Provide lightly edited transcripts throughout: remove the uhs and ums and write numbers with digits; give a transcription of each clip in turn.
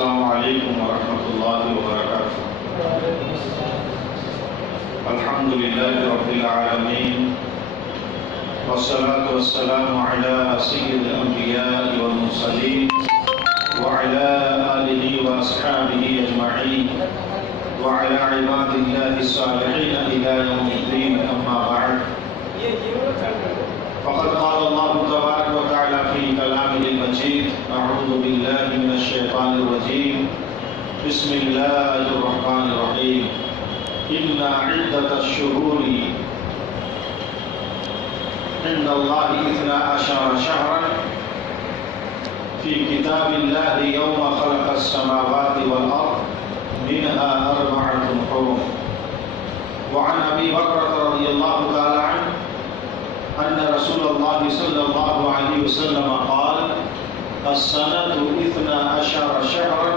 السلام علیکم ورحمۃ اللہ وبرکاتہ۔ الحمد للہ رب العالمین والصلاة والسلام علی سید الانبیاء والمرسلین وعلی آلہ واصحابہ اجمعین وعلی عباد اللہ الصالحین الی یوم الدین، اما بعد فقد قال اللہ تبارک و تعالی فی کلامہ المجید، اعوذ باللہ من الشیطان الرجیم، بسم اللہ الرحمن الرحیم، ان عدۃ الشہور عند اللہ 12 شہرا فی کتاب اللہ یوم خلق السماوات والارض منها 4 حرم۔ وعن ابی بکرۃ رضی اللہ تعالی عنہ ان رسول اللہ صلی اللہ علیہ وسلم قال السنة 12 شهرا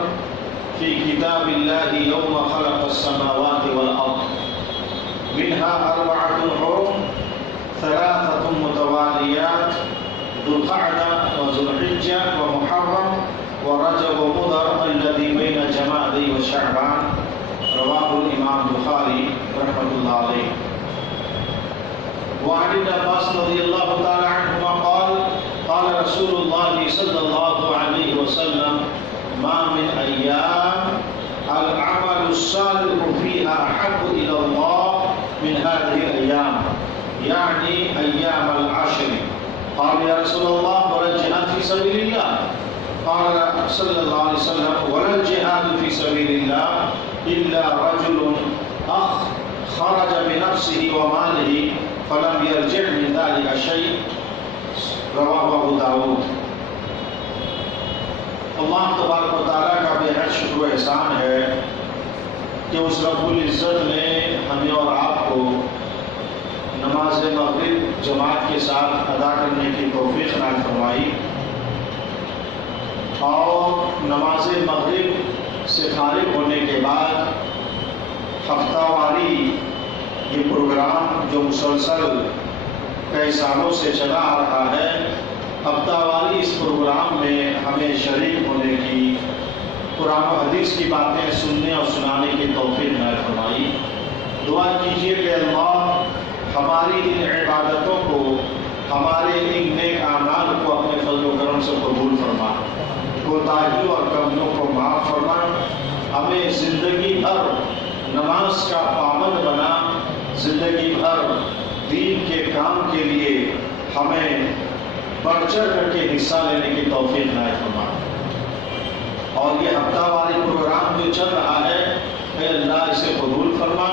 في كتاب الله يوم خلق السماوات والأرض منها 4 حرم 3 متواليات ذو القعدة وذو الحجة ومحرم ورجب ومضر الذي بين جمادى وشعبان، رواه الإمام البخاري رحمة الله عليه۔ وعن ابن عباس رضی اللہ تعالی عنہما قال قال رسول اللہ صلی اللہ علیہ وسلم ما من ایام العمل الصالح فيها احب الى الله من هذه الايام يعني ايام العشر۔ قال يا رسول الله ولا الجهاد في سبيل الله؟ قال صلى الله عليه وسلم ولا الجهاد في سبيل الله الا رجل خرج بنفسه وماله فلم يرجع من ذلك شيء، رواه ابو داود۔ اللہ تبارک و تعالیٰ کا بے حد شکر و احسان ہے کہ اس رب العزت نے ہمیں اور آپ کو نماز مغرب جماعت کے ساتھ ادا کرنے کی توفیق عنایت فرمائی، اور نماز مغرب سے فارغ ہونے کے بعد ہفتہ واری یہ پروگرام جو مسلسل کئی سالوں سے چلا آ رہا ہے، ہفتہ واری اس پروگرام میں ہمیں شریک ہونے کی، قرآن و حدیث کی باتیں سننے اور سنانے کی توفیق عنایت فرمائی۔ دعا کیجیے کہ اللہ ہماری ان عبادتوں کو، ہمارے ان نیک اعمال کو اپنے فضل و کرم سے قبول فرما، کوتاہیوں اور کمیوں کو معاف فرما، ہمیں زندگی بھر نماز کا پابند بنا، زندگی بھر دین کے کام کے لیے ہمیں بڑھ چڑھ کر کے حصہ لینے کی توفیق عنایت فرما۔ اور یہ ہفتہ واری پروگرام جو چل رہا ہے، اے اللہ اسے قبول فرما،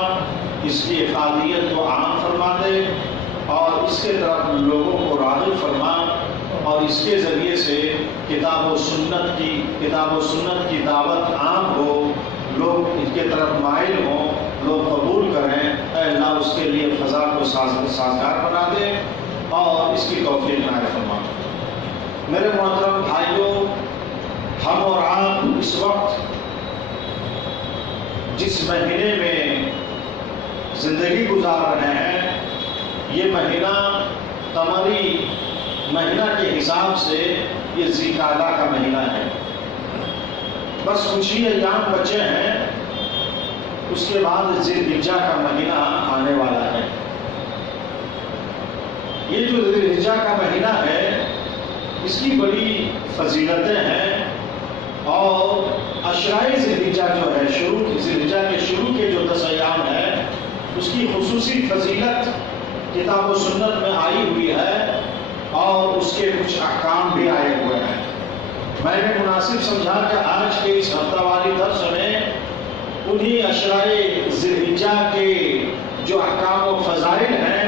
اس کی افادیت کو عام فرما دے، اور اس کے طرف لوگوں کو راغب فرما، اور اس کے ذریعے سے کتاب و سنت کی دعوت عام ہو، لوگ ان کے طرف مائل ہوں، لوگ قبول کریں۔ اے اللہ اس کے لیے فضا کو سازگار بنا دے اور اس کی توفیق عنایت فرما۔ میرے محترم بھائیوں، ہم اور آپ اس وقت جس مہینے میں زندگی گزار رہے ہیں، یہ مہینہ قمری مہینہ کے حساب سے یہ ذی القعدہ کا مہینہ ہے۔ بس کچھ ہی ایام بچے ہیں، اس کے بعد ذی الحجہ کا مہینہ آنے والا ہے۔ یہ جو ذی الحجہ کا مہینہ ہے، اس کی بڑی فضیلتیں ہیں، اور عشرۂ ذی الحجہ جو ہے، ذی الحجہ کے شروع کے جو 10 ایام ہے، اس کی خصوصی فضیلت کتاب و سنت میں آئی ہوئی ہے، اور اس کے کچھ احکام بھی آئے ہوئے ہیں۔ میں نے مناسب سمجھا کہ آج کے اس ہفتہ واری درس میں انہی عشرۂ ذی الحجہ کے جو احکام و فضائل ہیں،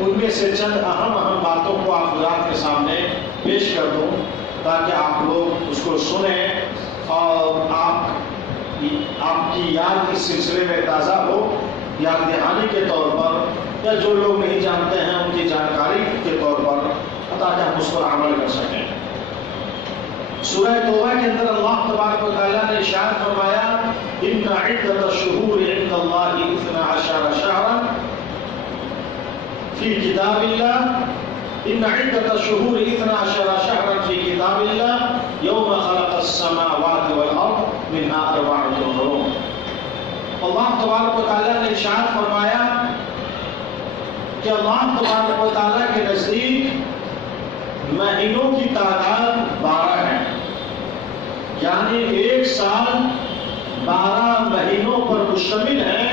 ان میں سے چند اہم باتوں کو آپ حضرات کے سامنے پیش کر دوں، تاکہ آپ لوگ اس کو سنیں اور آپ کی یاد اس سلسلے میں تازہ ہو، یاد دہانی کے طور پر، یا جو لوگ نہیں جانتے ہیں ان کی جانکاری کے طور پر، تاکہ ہم اس پر عمل کر سکیں۔ سورہ توبہ کے اندر اللہ تبارک و تعالیٰ نے ارشاد فرمایا ان عدۃ الشہور عند اللہ 12 شہرا فی کتاب اللہ ان عدۃ الشہور 12 شہرا فی کتاب اللہ یوم خلق السماوات والارض منها 4 حرم. اللہ تبارک و تعالیٰ نے ارشاد فرمایا کہ اللہ تبارک و تعالیٰ کے نزدیک مہینوں کی تعداد 12 ہے، یعنی ایک سال 12 مہینوں پر مشتمل ہے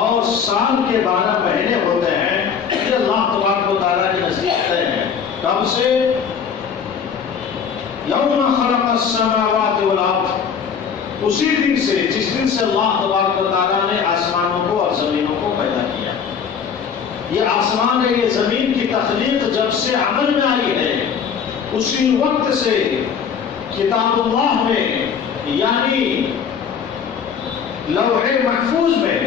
اور سال کے 12 مہینے ہوتے ہیں. یہ اللہ تبارک و تعالیٰ کے نزدیک طے ہے. کب سے؟ یوم خلق السماوات والارض، اسی دن سے جس دن سے اللہ تبارک و تعالیٰ نے آسمانوں کو اور زمینوں کو پیدا کیا. یہ آسمان ہے، یہ زمین کی تخلیق جب سے عمل میں آئی ہے، اسی وقت سے کتاب اللہ میں یعنی لوح محفوظ میں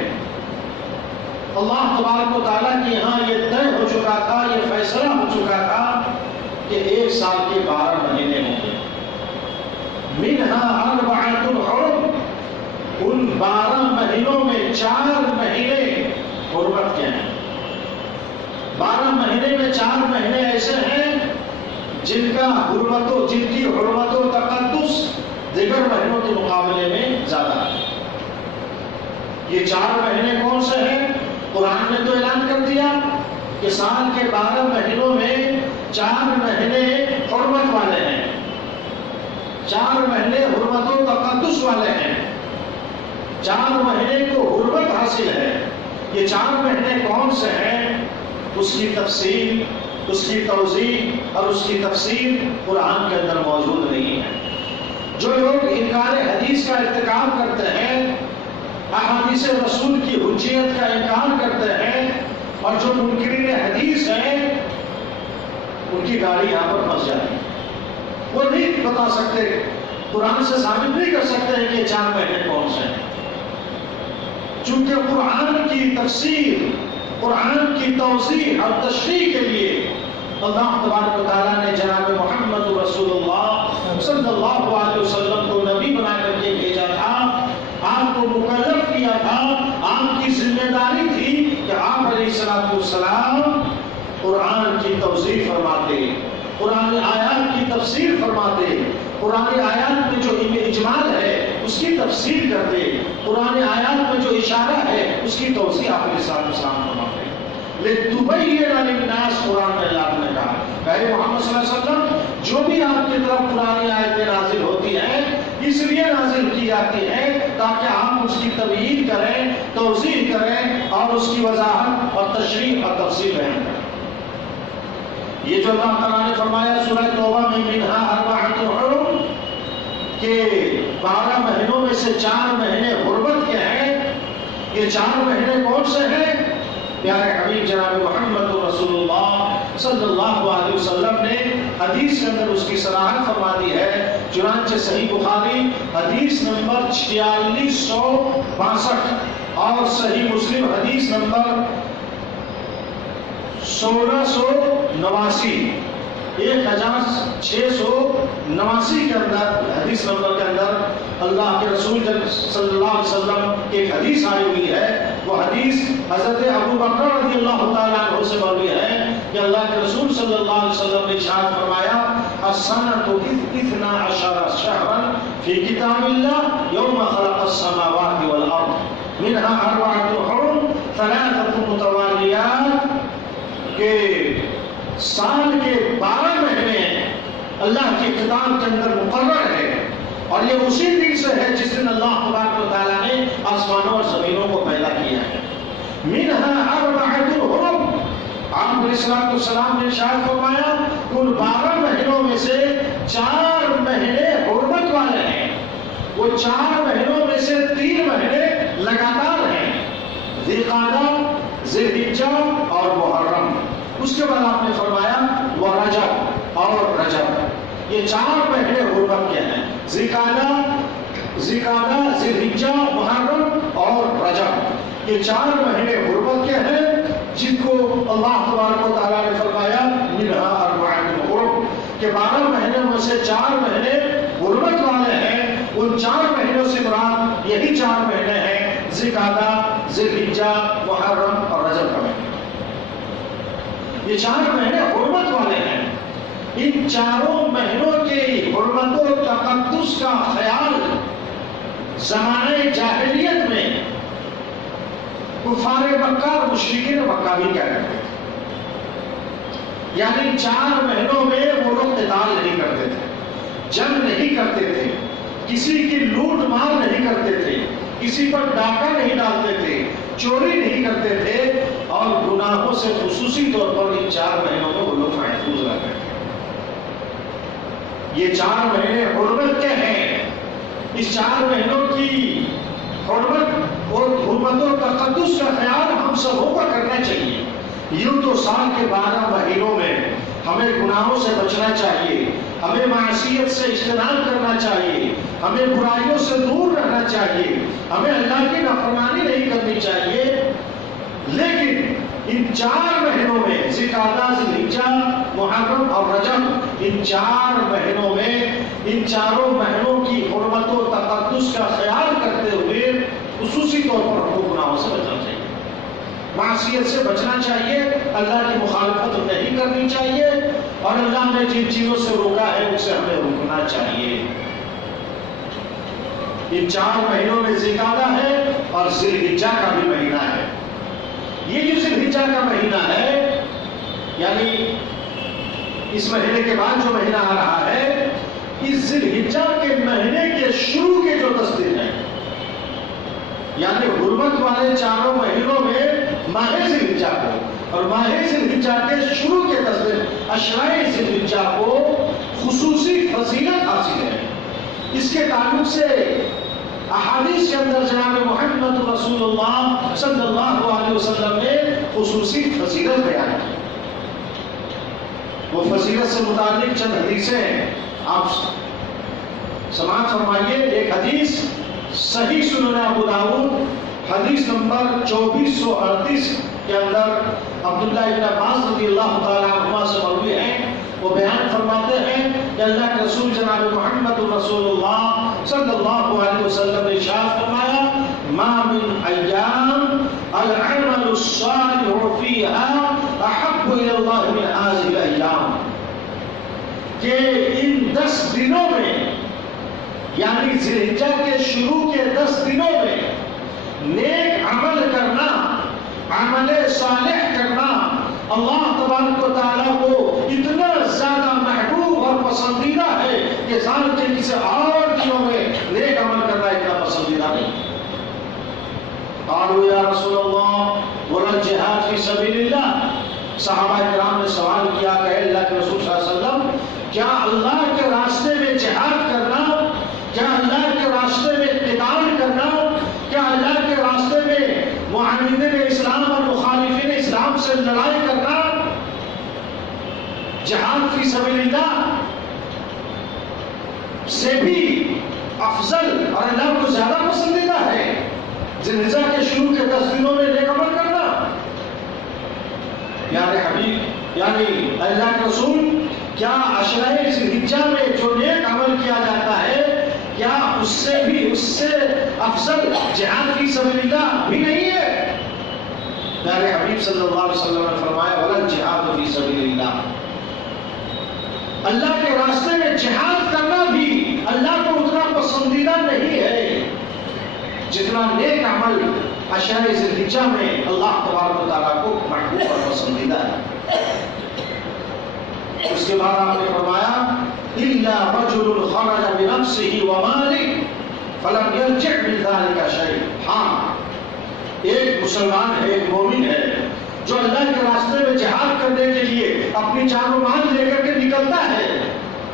اللہ تبارک و تعالیٰ کے یہاں یہ طے ہو چکا تھا، یہ فیصلہ ہو چکا تھا کہ ایک سال کے 12 مہینے ہوں گے. منها 4 حرم، ان 12 مہینوں میں 4 مہینے حرمت کے ہیں. 12 مہینے میں 4 مہینے ایسے ہیں جن کی حرمت و تقدس دیگر مہینوں کے مقابلے میں زیادہ ہے. یہ 4 مہینے کون سے ہیں؟ قرآن نے تو اعلان کر دیا کہ سال کے 12 مہینوں میں 4 مہینے حرمت والے ہیں، 4 مہینے حرمت و تقدس والے ہیں، 4 مہینے کو حرمت حاصل ہے. یہ 4 مہینے کون سے ہیں؟ اس کی تفصیل، اس کی توضیح اور اس کی تفسیر قرآن کے اندر موجود نہیں ہے. جو لوگ انکار حدیث کا ارتکاب کرتے ہیں، احادیث رسول کی حجیت کا انکار کرتے ہیں، اور جو منکرین حدیث ہیں، ان کی گاڑی یہاں پر پھنس جاتی ہے. وہ نہیں بتا سکتے، قرآن سے ثابت نہیں کر سکتے ہیں کہ یہ 4 مہینے کون سے ہیں. چونکہ قرآن کی تفسیر، قرآن کی توضیح اور تشریح کے لیے اللہ تبارک و تعالیٰ نے جناب محمد رسول اللہ صلی اللہ علیہ وسلم کو نبی بنا کر کے بھیجا تھا. آپ کو مکلف کیا تھا، آپ کی ذمہ داری تھی کہ آپ علیہ السلام قرآن کی توضیح فرماتے، قرآن آیات کی تفسیر فرماتے، قرآن آیات میں جو اجمال ہے اس کی تفسیر کرتے، قرآن آیات میں جو اشارہ ہے اس کی توضیح آپ علیہ السلام فرماتے. لِتُبَيِّنَ لِلنَّاسِ، قرآن میں اللہ نے کہا کہ محمد صلی اللہ علیہ وسلم جو بھی آپ کی طرف قرآن آیتیں نازل ہوتی ہیں اس لیے نازل کی جاتی ہے تاکہ آپ اس کی تبیین کریں، توضیح کریں اور اس کی وضاحت اور تشریح اور تفصیل بیان کریں. یہ جو اللہ تعالیٰ نے فرمایا سورہ توبہ میں منها 4 حرم کہ 12 مہینوں میں سے 4 مہینے حرمت کے ہیں، یہ 4 مہینے کون سے ہیں؟ پیارے حبیب جناب محمد رسول اللہ صلی اللہ علیہ وسلم نے حدیث کے اندر اس کی صراحت فرما دی ہے. چنانچہ صحیح بخاری حدیث نمبر 4662 اور صحیح مسلم حدیث نمبر 1689 1689 کے اندر حدیث نمبر کے اندر اللہ کے رسول صلی اللہ علیہ وسلم کی ایک حدیث آئی ہوئی ہے. وہ حدیث حضرت ابو بکر رضی اللہ تعالیٰ عنہ سے مروی ہے کہ اللہ کے رسول صلی اللہ علیہ وسلم نے ارشاد فرمایا السنۃ 12 شہرا فی کتاب اللہ یوم خلق السماوات والارض منها 4 حرم 3 متوالیات، کہ سال کے 12 مہینے اللہ کی کتاب کے اندر مقرر ہے اور یہ اسی دن سے ہے جس دن اللہ تبارک و تعالیٰ نے آسمانوں اور زمینوں کو پیدا کیا ہے. منها 4 حرم، آپ علیہ السلام نے ارشاد فرمایا ان 12 مہینوں میں سے 4 مہینے حرمت والے ہیں. وہ 4 مہینوں میں سے 3 مہینے لگاتار ہیں، ذی القعدہ، ذی الحجہ اور محرم. اس کے بعد آپ نے فرمایا ورجب اور رجب. یہ 4 مہینے حرمت کے ہیں، ذی القعدہ، ذی الحجہ، محرم اور رجب. یہ 4 مہینے حرمت کے ہیں جن کو اللہ تبارک و تعالیٰ نے فرمایا منها 4 حرم کہ 12 مہینوں میں سے 4 مہینے حرمت والے ہیں. ان 4 مہینوں سے مراد یہی 4 مہینے ہیں، ذی القعدہ، ذی الحجہ، محرم اور رجب کا مہینہ. یہ 4 مہینے حرمت والے ہیں. ان چاروں مہینوں کی حرمت و تقدس کا خیال زمانہ جاہلیت میں کفار مکہ اور مشرکین مکہ بھی کیا کرتے تھے. یعنی 4 مہینوں میں وہ لوگ قتال نہیں کرتے تھے، جنگ نہیں کرتے تھے، کسی کی لوٹ مار نہیں کرتے تھے، کسی پر ڈاکہ نہیں ڈالتے تھے، چوری نہیں کرتے تھے، اور گناہوں سے خصوصی طور پر ان 4 مہینوں میں وہ لوگ محفوظ رہتے تھے. یہ 4 مہینے حرمت کے ہیں. اس 4 مہینوں کی حرمت اور حرمت و تقدس کا خیال ہم سبوں کو کرنا چاہیے. یوں تو سال کے 12 مہینوں میں ہمیں گناہوں سے بچنا چاہیے، ہمیں معصیت سے اجتناب کرنا چاہیے، ہمیں برائیوں سے دور رہنا چاہیے، ہمیں اللہ کی نافرمانی نہیں کرنی چاہیے. لیکن ان 4 مہینوں میں ذوالقعدہ، ذوالحجہ، محرم اور رجب، ان 4 مہینوں میں ان چاروں مہینوں کی حرمت و تقدس کا خیال کرتے ہوئے خصوصی طور پر ہم کو گناہوں سے بچنا چاہیے، معصیت سے بچنا چاہیے، اللہ کی مخالفت نہیں کرنی چاہیے، اور اللہ نے جن چیزوں سے روکا ہے ان سے ہمیں رکنا چاہیے. ان 4 مہینوں میں ذوالقعدہ ہے اور ذوالحجہ کا بھی مہینہ ہے. یہ جو ذوالحجہ کا مہینہ ہے، یعنی اس مہینے کے بعد جو مہینہ آ رہا ہے، اس ذوالحجہ کے مہینے کے شروع کے جو 10 دن ہیں، یعنی حرمت والے 4 مہینوں میں ماہ ذوالحجہ کو اور ماہ ذوالحجہ کے شروع کے 10 دن عشرۂ ذوالحجہ کو خصوصی فضیلت حاصل ہے. اس کے تعلق سے احادیث کے اندر جناب محمد رسول اللہ صلی اللہ علیہ وسلم نے خصوصی فضیلت بیان کی. وہ فضیلت سے متعلق چند حدیثیں آپ سماعت فرمائیے. ایک حدیث صحیح سنن ابو داؤد حدیث نمبر 2438 کے اندر عبداللہ ابن عباس رضی اللہ تعالیٰ عنہما سے مروی ہے. وہ بیان فرماتے ہیں کہ اللہ کے رسول جناب محمد رسول اللہ صلی اللہ علیہ وسلم نے ارشاد فرمایا: ما من ایام العمل الصالح فیها احب الی اللہ من هذه الایام. کہ ان 10 دنوں میں، یعنی ذوالحجہ کے شروع کے 10 دنوں میں نیک عمل کرنا، عمل صالح کرنا اللہ تبارک و تعالیٰ کو اتنا زیادہ محبوب اور پسندیدہ ہے کہ سال کے کسی اور دنوں میں نیک عمل کرنا اتنا پسندیدہ نہیں. قالوا یا رسول اللہ ولا الجہاد فی سبیل اللہ. صحابہ کرام نے سوال کیا کہ اللہ کے رسول صلی اللہ علیہ وسلم، کیا اللہ کے راستے میں جہاد کرنا، کیا اللہ کے راستے میں قتال کرنا، کیا اللہ کے راستے میں معاندین اسلام اور مخالفین اسلام سے لڑائی کرنا جہاد فی سبیل اللہ سے بھی افضل اور اللہ کو زیادہ پسندیدہ ہے ذوالحجہ کے شروع کے 10 دنوں میں نیک عمل کرنا؟ پیارے حبیب، یعنی اللہ کے رسول، کیا عشرۂ ذوالحجہ میں جو نیک عمل کیا جاتا ہے، کیا اس سے افضل جہاد فی سبیل اللہ بھی نہیں ہے؟ پیارے حبیب صلی اللہ علیہ وسلم نے فرمایا: ولا الجہاد فی سبیل اللہ. اللہ کے راستے میں جہاد کرنا بھی اللہ کو اتنا پسندیدہ نہیں ہے جتنا نیک عمل عشرۂ ذوالحجہ میں اللہ تبارک و تعالیٰ کو محبوب اور پسندیدہ ہے. اس کے بعد آپ نے فرمایا: إِلَّا رَجُلٌ خَرَجَ بِنَفْسِهِ وَمَالِهِ فَلَمْ يَرْجِعْ مِنْ ذَلِكَ شَيْءٍ. ہاں، ایک مسلمان ہے، ایک مومن ہے، جو اللہ کے راستے میں جہاد کرنے کے لیے اپنی جان و مال لے کر کے نکلتا ہے،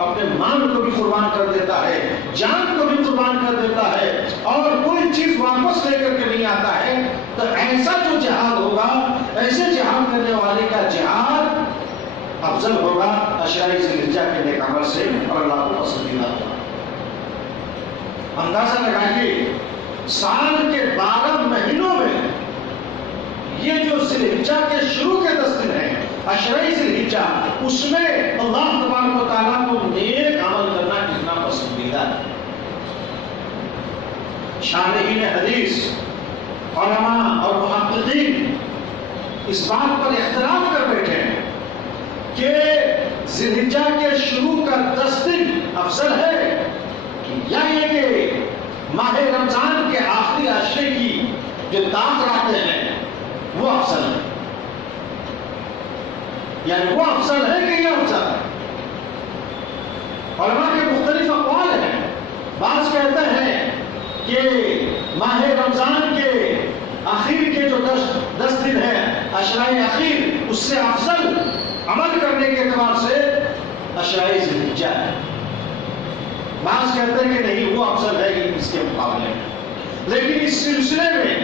اپنے مال کو بھی قربان کر دیتا ہے، جان کو بھی قربان کر دیتا ہے، اور کوئی چیز واپس لے کر کے نہیں آتا ہے، تو ایسا جو جہاد ہوگا، ایسے جہاد کرنے والے کا جہاد افضل ہوگا عشرۂ ذوالحجہ کے نیک عمل سے، اور اللہ کو پسندیدہ ہوگا. اندازہ لگائیے، سال کے 12 مہینوں میں یہ جو ذوالحجہ کے شروع کے 10 دن ہیں، عشرۂ ذوالحجہ، اس میں اللہ تبارک و تعالیٰ کو نیک عمل کرنا کتنا پسندیدہ ہے. شارحین حدیث، علماء اور محققین اس بات پر اختلاف کر بیٹھے ہیں ذی الحجہ کے شروع کا 10 دن افضل ہے یا یہ کہ ماہ رمضان کے آخری عشرے کی جو داغ راتیں ہیں وہ افضل ہے؟ یعنی وہ افضل ہے کہ یہ افضل ہے؟ علماء کے مختلف اقوال ہیں. بعض کہتے ہیں کہ ماہ رمضان کے آخر کے جو 10 دن ہیں عشرۂ اخیر اس سے افضل عمل کرنے کے اعتبار سے عشرۂ ذی الحجہ ہے. بعض کہتے ہیں کہ نہیں وہ افضل ہے کہ اس کے مقابلے میں. لیکن اس سلسلے میں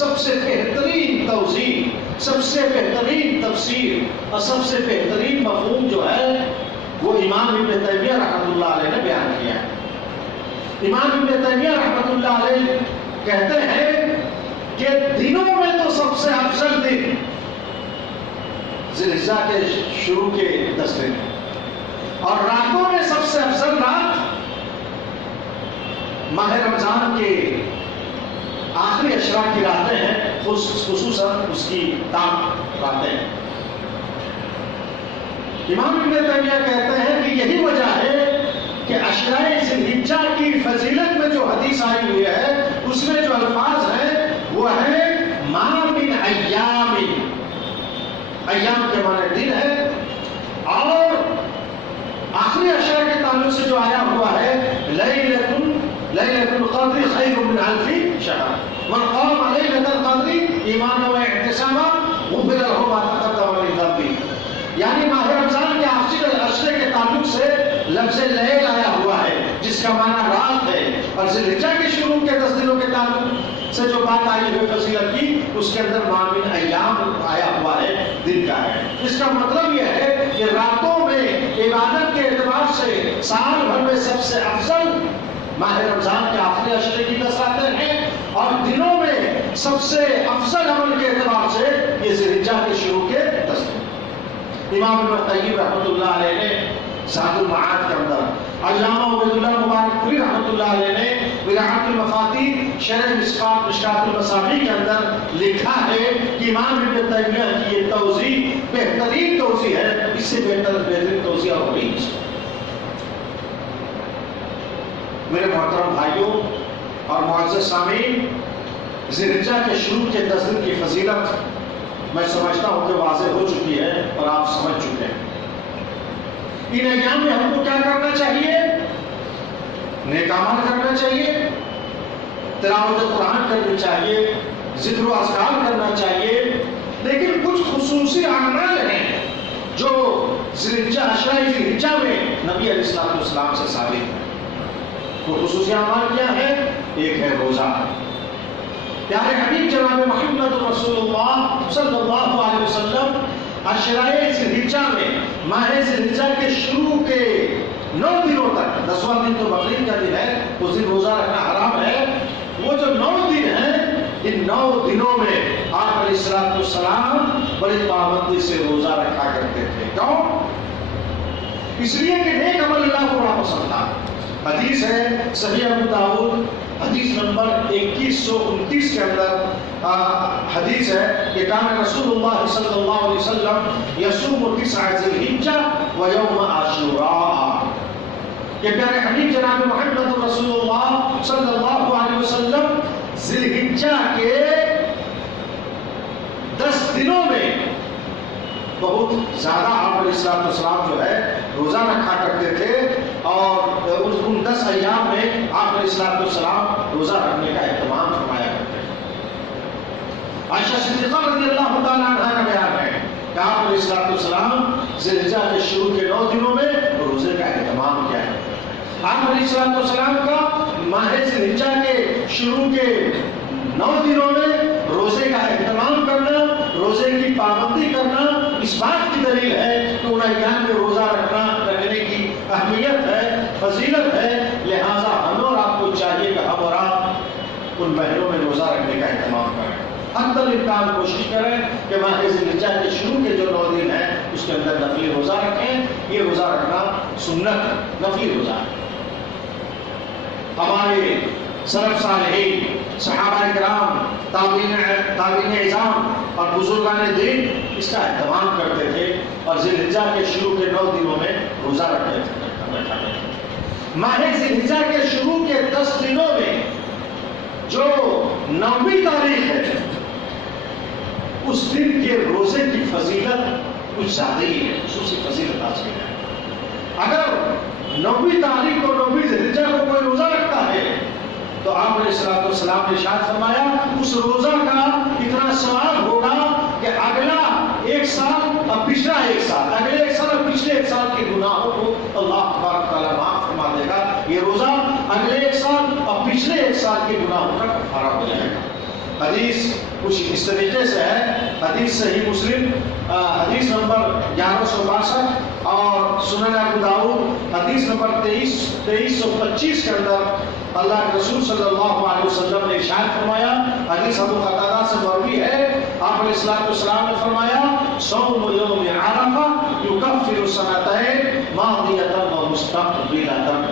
سب سے بہترین توضیح، سب سے بہترین تفسیر اور سب سے بہترین مفہوم جو ہے وہ امام ابن تیمیہ رحمۃ اللہ علیہ نے بیان کیا ہے. امام ابن تیمیہ رحمۃ اللہ علیہ کہتے ہیں کہ دنوں میں تو سب سے افضل دن ذی الحجہ کے شروع کے 10 دن اور راتوں میں سب سے افضل رات ماہ رمضان کے آخری اشرا کی راتیں ہیں، خصوصاً اس کی داغ راتیں ہیں. امام ابن تیمیہ کہتے ہیں کہ یہی وجہ ہے کہ عشرۂ ذی الحجہ کی فضیلت میں جو حدیث آئی ہوئی ہے اس میں جو الفاظ ہیں وہ ہے ما من ایام، ایام کے معنی دن ہے، اور آخری عشرہ کے تعلق سے جو آیا ہوا ہے لیلۃ القدر خیر من الف شہر من قام لیلۃ القدر ایمانا و احتسابا غفر له ما تقدم من ذنبه. یعنی ماہ رمضان کے آخری عشرے کے تعلق سے لفظ لیل آیا ہوا ہے جس کا معنی رات ہے، اور ذی الحجہ کے شروع کے 10 دنوں کے تعلق سے جو بات آئی ہے فضیلت کی اس کے اندر ما من ایام آیا ہوا ہے، دن کا ہے. اس کا مطلب یہ ہے کہ راتوں میں عبادت کے اعتبار سے سال بھر میں سب سے افضل ماہ رمضان کے آخری عشرے کی 10 راتیں ہیں، اور دنوں میں سب سے افضل عمل کے اعتبار سے یہ ذی الحجہ کے شروع کے 10 دن. امام ابن قیم رحمۃ اللہ علیہ نے زاد المعاد کے اندر، علامہ عبید اللہ مبارک پوری رحمۃ اللہ علیہ نے وضاحت المفاتیح شرح مشکات المصابیح کے اندر لکھا ہے کہ امام ابن تیمیہ کی یہ توضیح بہترین توضیح ہے، اس سے بہترین توضیح اور نہیں. میرے محترم بھائیوں اور معزز سامعین، ذی الحجہ کے شروع کے 10 دن کی فضیلت میں سمجھتا ہوں کہ واضح ہو چکی ہے اور آپ سمجھ چکے ہیں. ان ایام میں ہم کو کیا کرنا چاہیے؟ نیک اعمال کرنا چاہیے، تلاوت قرآن کرنی چاہیے، ذکر و اذکار کرنا چاہیے. لیکن کچھ خصوصی اعمال ہیں جو عشرۂ ذی الحجہ میں نبی علیہ السلام سے ثابت ہے. وہ خصوصی اعمال کیا ہے؟ ایک ہے روزہ. پیارے حبیب جناب محمد رسول اللہ صلی اللہ علیہ وسلم عشرۂ ذی الحجہ میں ماہ ذی الحجہ کے شروع کے 9 دنوں تک، 10واں دن تو بقرعید کا دن ہے، اس دن روزہ رکھنا حرام ہے. وہ جو 9 دن ہیں، ان 9 دنوں میں آپ علیہ السلام بڑی پابندی سے روزہ رکھا کرتے تھے. کیوں؟ اس لیے کہ نیک عمل اللہ کو بڑا پسند تھا. حدیث ہے صحیح ابو داؤد حدیث نمبر 2129 کے اندر حدیث ہے کہ کان رسول اللہ صلی اللہ علیہ وسلم یصوم 9 ذی الحجہ و یوم عاشوراء. کہ پیارے حبیب جناب محمد رسول اللہ صلی اللہ علیہ وسلم ذی الحجہ کے 10 دنوں میں بہت زیادہ آپ علیہ السلام جو ہے روزہ رکھا کرتے تھے، اور ان 10 ایام میں آپ علیہ السلام روزہ رکھنے کا اہتمام فرمایا کرتے تھے. عائشہ صدیقہ رضی اللہ تعالیٰ عنہ کا بیان ہے کہ آپ علیہ السلام ذی الحجہ کے شروع کے 9 دنوں میں روزے کا اہتمام کیا ہے. آپ علیہ السلام کا ماہ ذی الحجہ کے شروع کے 9 دنوں میں روزے کا اہتمام کرنا، روزے کی پابندی کرنا اس بات کی دلیل ہے کہ ان ایام میں روزہ رکھنے کی اہمیت ہے، فضیلت ہے. لہٰذا ہمیں اور آپ کو چاہیے کہ ہم اور آپ ان مہینوں میں روزہ رکھنے کا اہتمام کریں. حتی الامکان کوشش کریں کہ ماہ ذی الحجہ کے شروع کے جو 9 دن ہیں اس کے اندر نفلی روزہ رکھیں. یہ روزہ رکھنا سنت نفلی روزہ ہے. ہمارے سلف صالحین، صحابہ کرام، تابعین اعظام اور بزرگان دین اس کا اہتمام کرتے تھے اور ذی الحجہ کے شروع کے 9 دنوں میں روزہ رکھتے تھے۔ ماہ ذی الحجہ کے شروع کے 10 دنوں میں جو 9ویں تاریخ ہے، اس دن کے روزے کی فضیلت کچھ زیادہ ہی ہے، خصوصی فضیلت حاصل ہے۔ اگر 9ویں تاریخ کو 9ویں ذی الحجہ کو کوئی روزہ رکھتا ہے تو آپ علیہ السلام نے ارشاد فرمایا اس روزہ کا اتنا ثواب ہوگا کہ اگلا 1 سال اور پچھلا 1 سال، اگلے 1 سال اور پچھلے 1 سال کے گناہوں کو اللہ تبارک تعالیٰ معاف فرما دے گا۔ یہ روزہ اگلے 1 سال اور پچھلے 1 سال کے گناہوں کا کفارہ ہو جائے گا۔ حدیث کچھ اس طریقے سے ہے، حدیث صحیح مسلم حدیث نمبر 1162 اور سنن ابو داؤد حدیث نمبر 2325 کے اندر اللہ کے رسول صلی اللہ علیہ وسلم نے ارشاد فرمایا، حدیث ابو قتادہ سے مروی ہے، آپ علیہ السلام نے فرمایا صوم یوم عرفہ یکفر سنتین ماضیۃ و مستقبلۃ،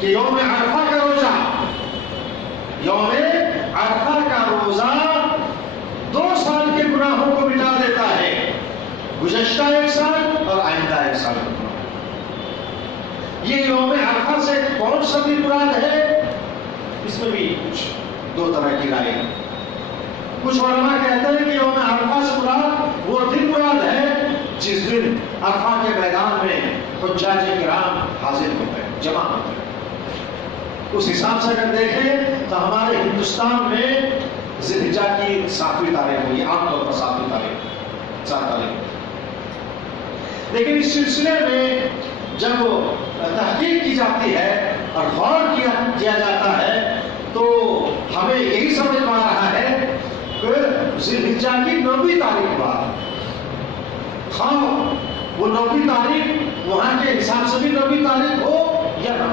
کہ یوم عرفہ کا روزہ، یوم عرفہ کا روزہ 2 سال کے گناہوں کو مٹا دیتا ہے، گزشتہ 1 سال اور آئندہ 1 سال کا گناہ۔ یہ یوم عرفہ سے کون سا دن مراد ہے؟ اس میں بھی کچھ 2 طرح کی رائے ہیں۔ کچھ علماء کہتے ہیں کہ یوم عرفہ سے مراد وہ دن مراد ہے جس دن عرفہ کے میدان میں حجاج کرام حاضر ہوتے ہیں، جمع ہوتے ہیں۔ اس حساب سے اگر دیکھیں تو ہمارے ہندوستان میں ذی الحجہ کی 7ویں تاریخ ہوئی، عام طور پر 7 تاریخ۔ لیکن اس سلسلے میں جب تحقیق کی جاتی ہے اور غور کیا جاتا ہے تو ہمیں یہی سمجھ میں آ رہا ہے کہ ذی الحجہ کی 9ویں تاریخ بعد، خواہ وہ 9ویں تاریخ وہاں کے حساب سے بھی 9ویں تاریخ ہو یا نہ،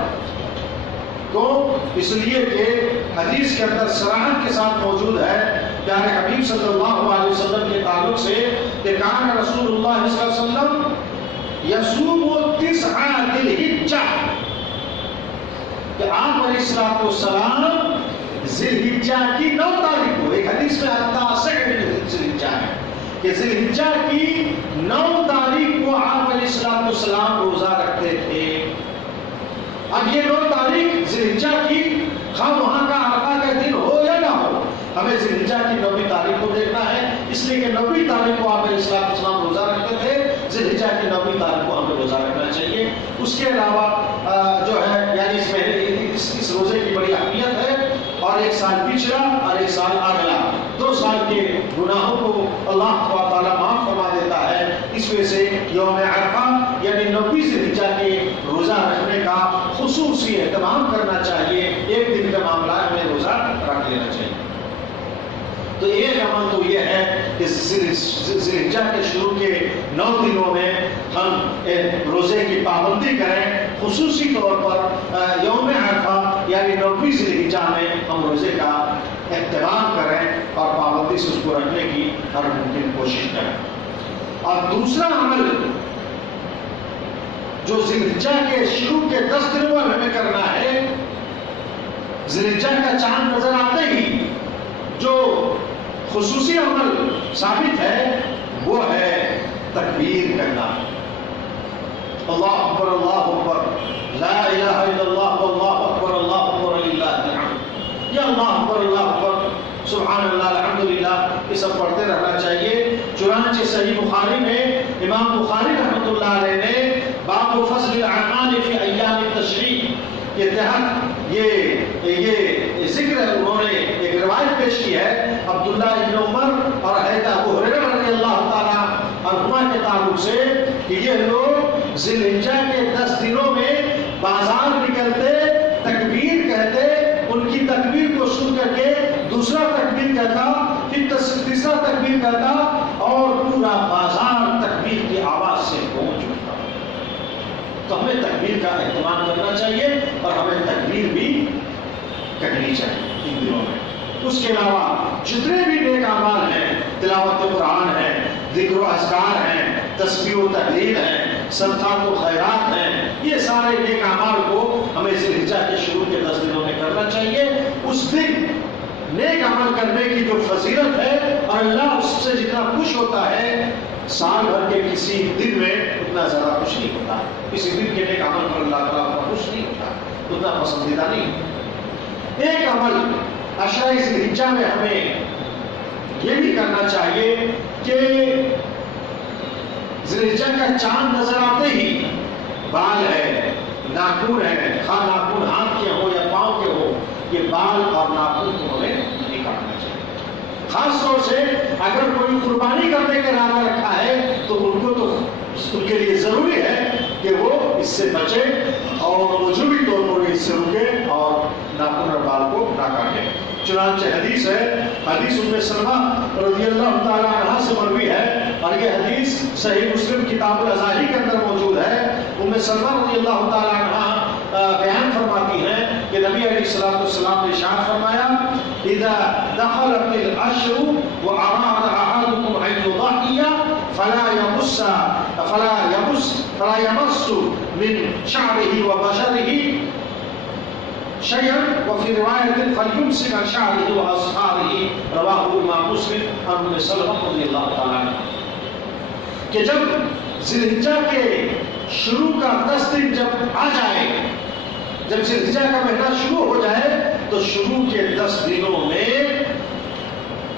تو اس لیے کہ حدیث کے اندر صراحت کے ساتھ موجود ہے پیارے حبیب صلی اللہ علیہ وسلم کے تعلق سے کہ کان رسول اللہ صلی اللہ علیہ وسلم یصوم 9 ذی الحجہ، کہ آپ علیہ السلام ذی الحجہ کی 9 تاریخ کو، ایک حدیث میں التاسع من ذی الحجہ ہے کہ ذی الحجہ کی 9 تاریخ کو آپ علیہ السلام روزہ رکھتے تھے۔ اب یہ 9 تاریخ ذی الحجہ کی، خواہ وہاں کا عرفہ کا دن ہو یا نہ ہو، ہمیں ذی الحجہ کی 9ویں تاریخ کو دیکھنا ہے، اس لیے کہ 9ویں تاریخ کو آپ علیہ السلام روزہ رکھتے تھے، ذی الحجہ کی 9ویں تاریخ کو ہمیں روزہ رکھنا چاہیے۔ اس کے علاوہ جو ہے یعنی اس روزے کی بڑی اہمیت ہے، اور 1 سال پچھلا اور 1 سال اگلا 2 سال کے گناہوں کو اللہ تعالیٰ معاف فرما دیتا ہے۔ اس وجہ سے یوم عرفہ یعنی 9ویں ذی الحجہ کے روزہ رکھنے کا خصوصی اہتمام کرنا چاہیے، 1 دن کا معاملہ میں روزہ رکھ لینا چاہیے۔ تو ایک عمل تو یہ ہے کہ ذی الحجہ کے شروع کے 9 دنوں میں ہم روزے کی پابندی کریں، خصوصی طور پر یوم عرفہ یعنی 9ویں ذی الحجہ میں ہم روزے کا اہتمام کریں اور پابندی سے اس کو رکھنے کی ہر ممکن کوشش کریں۔ اور دوسرا عمل جو ذی الحجہ کے شروع کے 10 دنوں میں ہمیں کرنا ہے، ذی الحجہ کا چاند نظر آتے ہی جو خصوصی عمل ثابت ہے وہ ہے تکبیر کرنا، اللہ اکبر اللہ اکبر، لا الہ الا اللہ واللہ اکبر اللہ اکبر للہ الحمد، یا اللہ اکبر اللہ اکبر سبحان اللہ الحمدللہ، یہ سب پڑھتے رہنا چاہیے۔ چنانچہ صحیح بخاری میں امام بخاری رحمۃ اللہ علیہ نے باب فضل الاعمال فی ایام التشریق کے تحت یہ ذکر انہوں نے ایک روایت پیش کی ہے عبداللہ ابن عمر اور حضرت ابو ہریرہ رضی اللہ تعالیٰ عنہما کے تعلق سے کہ یہ لوگ ذی الحجہ کے 10 دنوں میں بازار نکلتے، تکبیر کہتے، ان کی تکبیر کو سن کر کے دوسرا تکبیر کہتا، پھر تیسرا تکبیر کہتا، اور پورا بازار تکبیر کی آواز سے گونج اٹھتا۔ تو ہمیں تکبیر کا اہتمام کرنا چاہیے اور ہمیں تکبیر بھی کرنی چاہیے ان دنوں میں۔ اس کے علاوہ جتنے بھی نیک اعمال ہیں، تلاوت قرآن ہے، ذکر و اذکار ہیں، تسبیح و تحلیل ہے، صدقات و خیرات ہیں، یہ سارے نیک اعمال کو ہمیں ذی الحجہ کے شروع کے 10 دنوں میں کرنا چاہیے۔ اس دن نیک عمل کرنے کی جو فضیلت ہے اور اللہ اس سے جتنا خوش ہوتا ہے سال بھر کے کسی دن میں اتنا زیادہ خوش نہیں ہوتا. کسی دن کے نیک عمل پر اللہ تعالیٰ اتنا خوش نہیں ہوتا, اتنا پسندیدہ نہیں. ایک عمل عشرہ ذی الحجہ میں ہمیں یہ بھی کرنا چاہیے کہ ذی الحجہ کا چاند نظر آتے ہی بال ہے, ناخن ہے, خواہ ناخن ہاتھ کے ہو یا پاؤں کے ہو, یہ بال اور ناخن کو ہمیں نہیں کاٹنا چاہیے. خاص طور سے اگر کوئی قربانی کرنے کا ارادہ رکھا ہے تو ان کو تو ان کے لیے ضروری ہے کہ وہ اس سے بچے اور وجوبی طور پر اس سے رکے اور ناخن اور بال کو نہ کاٹے. چنانچہ حدیث ہے, حدیث ام سلمہ رضی اللہ تعالیٰ عنہ سے مروی ہے اور یہ حدیث صحیح مسلم کتاب الاضاحی کے اندر موجود ہے. ام سلمہ رضی اللہ تعالیٰ عنہ بیان فرماتی ہیں کہ نبی علیہ السلام نے ارشاد فرمایا اذا دخلت العشر واراد احدكم ان يضحي فلا يمس من شعره وبشره شيئا وفي رواية فليمسك عن شعره وأصحاره رواه الإمام مسلم عن ام سلمہ رضی اللہ تعالیٰ عنہ. کہ جب ذی الحجہ کے شروع کا 10 دن جب آ جائے, جب ذی الحجہ کا مہینہ شروع ہو جائے تو شروع کے 10 دنوں میں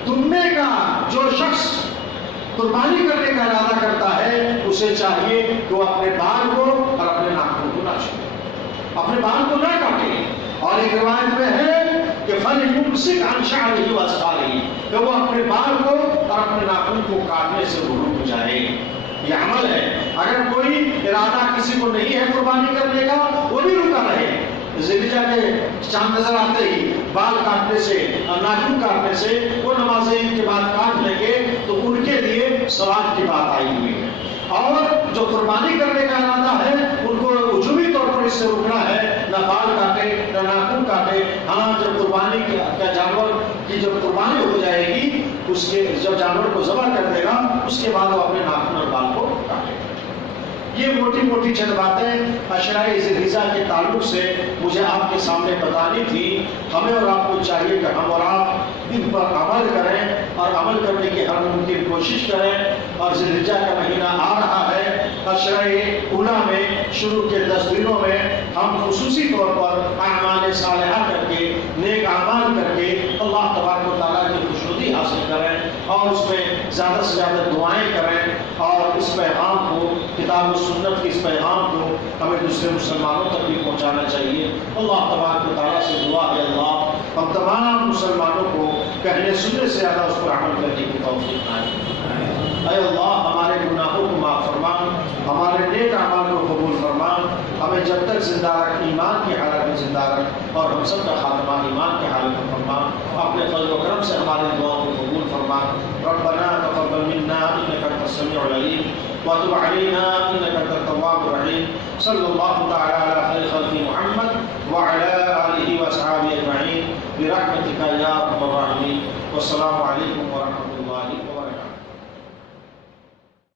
تم میں کا جو شخص قربانی کرنے کا ارادہ کرتا ہے اسے چاہیے کہ وہ اپنے بال کو اور اپنے ناخن کو نہ چھوڑے, اپنے بال کو نہ کاٹے. اور ایک روایت میں ہے کہ فَلْيُمْسِكْ عَنْ شَعْرِهِ وَأَصْفَارِهِ, کہ وہ اپنے بال کو اور اپنے ناخن کو کاٹنے سے رک جائے. یہ عمل ہے. اگر کوئی ارادہ کسی کو نہیں ہے قربانی کرنے کا وہ بھی رکا رہے. ذی الحجہ کے چاند نظر آتے ہی بال کاٹنے سے اور ناخن کاٹنے سے وہ نماز عید کے بعد کاٹ لیں گے تو ان کے لیے ثواب کی بات آئی ہوئی ہے. اور جو قربانی کرنے کا ارادہ ہے ان کو وجوبی طور پر اس سے رکنا ہے, نہ بال کاٹے نہ ناخن کاٹے. ہاں جب قربانی کا جانور کی جب قربانی ہو جائے گی اس کے جب جانور کو ذبح کر دے گا اس کے بعد وہ اپنے ناخن اور بال کو کاٹے. یہ موٹی موٹی چند باتیں عشرہ ذی الحجہ کے تعلق سے مجھے آپ کے سامنے بتانی تھی. ہمیں اور آپ کو چاہیے کہ ہم اور آپ ان پر عمل کریں اور عمل کرنے کی ہر ممکن کوشش کریں. اور ذی الحجہ کا مہینہ آ رہا ہے, عشرہ اولیٰ میں شروع کے 10 دنوں میں ہم خصوصی طور پر اعمال صالحہ کر کے, نیک اعمال کر کے اللہ تبارک و تعالیٰ کی خوشنودی حاصل کریں اور اس میں زیادہ سے زیادہ دعائیں کریں اور اس پیغام کو, کتاب و سنت کے اس پیغام کو ہمیں دوسرے مسلمانوں تک بھی پہنچانا چاہیے. اللہ تبارک و تعالیٰ سے دعا ہے اللہ ہم تمام مسلمانوں کو کہنے سننے سے زیادہ اس پر عمل کرنے کی توفیق عطا. اے اللہ ہمارے گناہوں کو معاف فرما, ہمارے نیک اعمال کو قبول فرما, ہمیں جب تک زندہ رکھ ایمان کی حالت میں زندہ رکھ اور ہم سب کا خاتمہ ایمان کی حالت میں فرما. اپنے فضل و کرم سے ہماری دعاؤں کو قبول فرما. ربنا تقبل منا انك انت السميع العليم وتب علينا انك انت التواب الرحيم. صلى الله تعالى على خير خلق محمد وعلى اله واصحابه اجمعين برحمتك يا ارحم الراحمين. والسلام عليكم